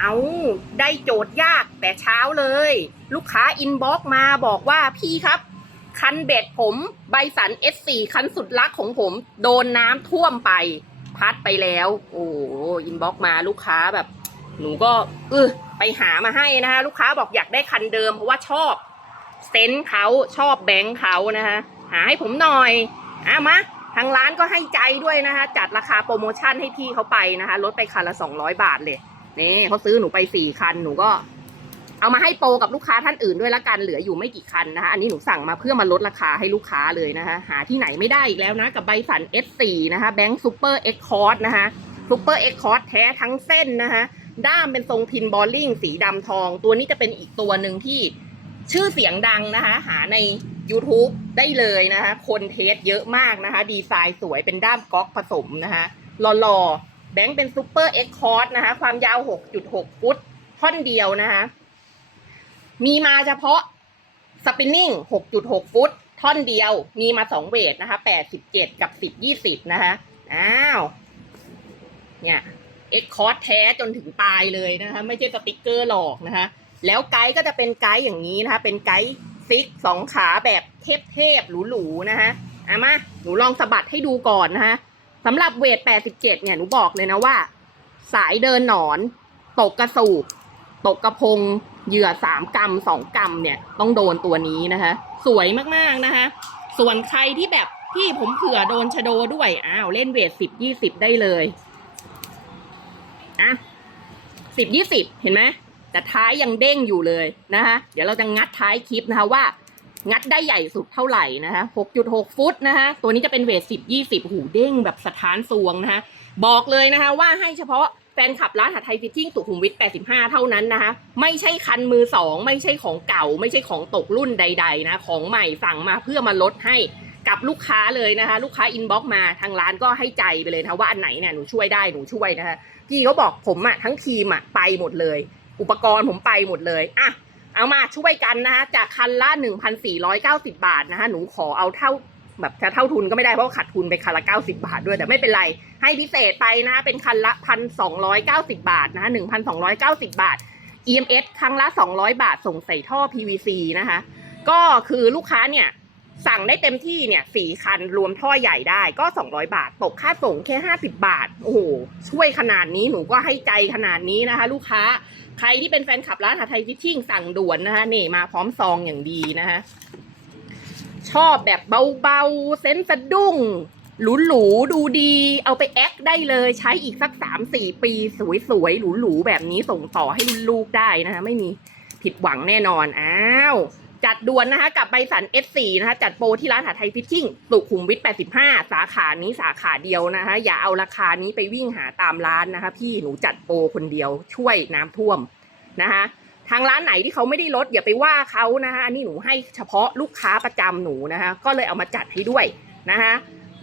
เอาได้โจทย์ยากแต่เช้าเลย ลูกค้าอินบ็อกมาบอกว่าพี่ครับ คันเบ็ดผมใบสัน S4 คันสุดรักของผม โดนน้ำท่วมไป พัดไปแล้ว โอ้อินบ็อกมาลูกค้าแบบ หนูก็เออไปหามาให้นะคะลูกค้าบอกอยากได้คันเดิมเพราะว่าชอบเซนเขาชอบแบงค์เขานะคะหาให้ผมหน่อยอะมาทางร้านก็ให้ใจด้วยนะคะ จัดราคาโปรโมชั่นให้พี่เขาไปนะคะลดไปคันละ 200 บาทเลย นี่เขาซื้อหนูไปสี่คันหนูก็ เอามาให้โปรกับลูกค้าท่านอื่นด้วยละกันเหลืออยู่ไม่กี่คันนะคะอันนี้หนูสั่งมาเพื่อมาลดราคาให้ลูกค้าเลยนะคะหาที่ไหนไม่ได้อีกแล้วนะกับใบสัน S4 นะคะแบงค์ซูเปอร์เอ็กคอร์ดนะคะซูเปอร์เอ็กคอร์ดแท้ทั้งเส้นนะคะด้ามเป็นทรงพินบอลลิงสีดำทอง ตัวนี้จะเป็นอีกตัวหนึ่งที่ชื่อเสียงดังนะคะ หาใน YouTube ได้เลยนะคะ คนเทสเยอะมากนะคะ ดีไซน์สวยเป็นด้ามก๊อกผสมนะคะหล่อๆ แบงค์เป็นซูเปอร์เอ็กคอร์ดนะคะ ความยาว 6.6 ฟุตท่อนเดียวนะคะ มีมาเฉพาะสปินนิ่ง 6.6 ฟุต ท่อนเดียว มีมา 2 เวทนะคะ 87 กับ 10 20 นะคะ อ้าว เนี่ยเอ็กคอร์ดแท้จนถึงปลายเลยนะคะ ไม่ใช่สติกเกอร์หลอกนะคะ แล้วไกด์ก็จะเป็นไกด์อย่างนี้นะคะ เป็นไกด์ฟิกสองขาแบบเทพๆหรูๆนะคะเอามาหนูลองสะบัดให้ดูก่อนนะคะ สำหรับเวท 87 เนี่ย หนูบอกเลยนะว่า สายเดินหนอน ตกกระสูบ ตกกระพง เหยื่อสามกรัมสองกรัมเนี่ย ต้องโดนตัวนี้นะคะ สวยมากๆนะคะ ส่วนใครที่แบบพี่ผมเผื่อโดนชะโดด้วย อ้าว เล่นเวทสิบยี่สิบได้เลย อะสิบยี่สิบเห็นไหมแต่ท้ายยังเด้งอยู่เลยนะคะ เดี๋ยวเราจะงัดท้ายคลิปนะคะว่า งัดได้ใหญ่สุดเท่าไหร่นะคะหกจุดหกฟุตนะคะตัวนี้จะเป็นเวทสิบยี่สิบหูเด้งแบบสถานซวงนะคะบอกเลยนะคะว่าให้เฉพาะแฟนคลับร้านหาไทยฟิตติ้งสุขุมวิท 85 เท่านั้นนะคะ ไม่ใช่คันมือสอง ไม่ใช่ของเก่า ไม่ใช่ของตกรุ่นใด ๆ นะ ของใหม่สั่งมาเพื่อมาลดให้กับลูกค้าเลยนะคะ ลูกค้าอินบ็อกมาทางร้านก็ให้ใจไปเลยนะะว่าอันไหนเนี่ยหนูช่วยได้หนูช่วยนะคะพี่เขาบอกผมอะทั้งทีมอะไปหมดเลย อุปกรณ์ผมไปหมดเลยอะ เอามาช่วยกันนะคะจากคันละ1,490บาทนะคะหนูขอเอาเท่าแบบจะเท่าทุนก็ไม่ได้เพราะขาดทุนไปคันละ90บาทด้วยแต่ไม่เป็นไร ให้พิเศษไปนะคะเป็นคันละ1,290บาทนะคะ1,290บาท EMS ครั้งละ200บาทส่งใส่ท่อ PVC นะคะ ก็คือลูกค้าเนี่ย สั่งได้เต็มที่เนี่ยสี่คันรวมท่อใหญ่ได้ก็ 200 บาท ตกค่าส่งแค่ 50 บาท โอ้โห ช่วยขนาดนี้หนูก็ให้ใจขนาดนี้นะคะ ลูกค้า ใครที่เป็นแฟนคลับร้านหาไทยฟิชชิ่งสั่งด่วนนะคะนี่มาพร้อมซองอย่างดีนะคะชอบแบบเบาๆ เซนสะดุ้งหรูๆดูดี เอาไปแอคได้เลยใช้อีกสักสามสี่ปี สวยๆหรูๆแบบนี้ส่งต่อให้ลูกได้นะคะไม่มีผิดหวังแน่นอนอ้าว จัดด่วนนะคะกับใบสัน S4 นะคะจัดโปรที่ร้านหาไทยฟิชชิ่งสุขุมวิท85 สาขานี้สาขาเดียวนะคะ อย่าเอาราคานี้ไปวิ่งหาตามร้านนะคะ พี่หนูจัดโปรคนเดียวช่วยน้ำท่วมนะคะทางร้านไหนที่เขาไม่ได้ลดอย่าไปว่าเขานะคะอันนี้หนูให้เฉพาะลูกค้าประจำหนูนะคะ ก็เลยเอามาจัดให้ด้วยนะคะ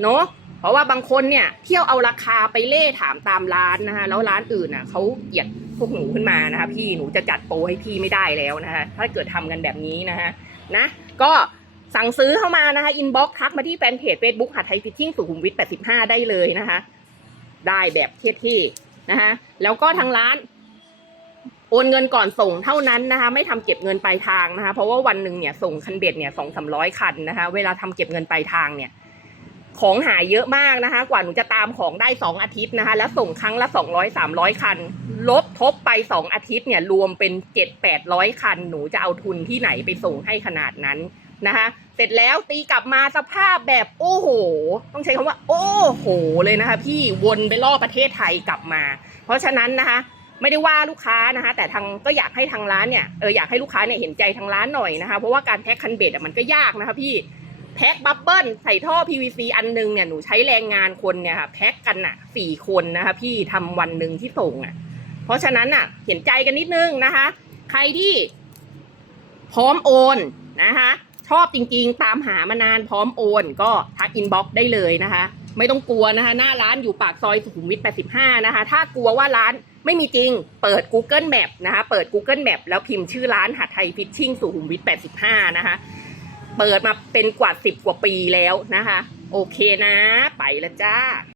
เนาะเพราะว่าบางคนเนี่ยเที่ยวเอาราคาไปเล่ถามตามร้านนะคะแล้วร้านอื่นน่ะเขาเหยียด พวกหนูขึ้นมานะคะพี่หนูจะจัดโปรให้พี่ไม่ได้แล้วนะคะถ้าเกิดทำกันแบบนี้นะคะนะก็สั่งซื้อเข้ามานะคะอินบ็อกซ์ทักมาที่แฟนเพจ Facebook หาไทยฟิชชิ่งสุขุมวิท85 ได้เลยนะคะ ได้แบบเท่ๆนะคะแล้วก็ทางร้าน โอนเงินก่อนส่งเท่านั้นนะคะ ไม่ทำเก็บเงินปลายทางนะคะ เพราะว่าวันหนึ่งเนี่ยส่งคันเบ็ดเนี่ยสองสามร้อยคันนะคะ เวลาทำเก็บเงินปลายทางเนี่ย ของหายเยอะมากนะคะ กว่าหนูจะตามของได้สองอาทิตย์นะคะ แล้วส่งครั้งละสองร้อยสามร้อยคัน ลบทบไปสองอาทิตย์เนี่ยรวมเป็นเจ็ดแปดร้อยคัน หนูจะเอาทุนที่ไหนไปส่งให้ขนาดนั้นนะคะ เสร็จแล้วตีกลับมาสภาพแบบโอ้โห ต้องใช้คำว่า โอ้โห เลยนะคะ พี่วนไปรอบประเทศไทยกลับมา เพราะฉะนั้นนะคะไม่ได้ว่าลูกค้านะคะ แต่ทางก็อยากให้ทางร้านเนี่ยเอออยากให้ลูกค้าเนี่ยเห็นใจทางร้านหน่อยนะคะ เพราะว่าการแพ็คคันเบ็ดอะมันก็ยากนะคะพี่ แพ็คบับเบิ้ลใส่ท่อ PVC อันหนึงเนี่ยหนูใช้แรงงานคนเนี่ยค่ะแพ็คกันอะสี่คนนะคะ พี่ทำวันหนึ่งที่ส่งอะเพราะฉะนั้นอะเห็นใจกันนิดนึงนะคะ ใครที่พร้อมโอนนะคะชอบจริงๆ ตามหามานานพร้อมโอนก็ทักอินบ็อกซ์ได้เลยนะคะ ไม่ต้องกลัวนะคะ หน้าร้านอยู่ปากซอยสุขุมวิท 85 นะคะ ถ้ากลัวว่าร้านไม่มีจริง เปิด Google Map นะคะ เปิด Google Map แล้วพิมพ์ชื่อร้านหาไทยฟิชชิ่งสุขุมวิท 85 นะคะ เปิดมาเป็นกว่าสิบกว่าปีแล้วนะคะ โอเคนะ ไปแล้วจ้า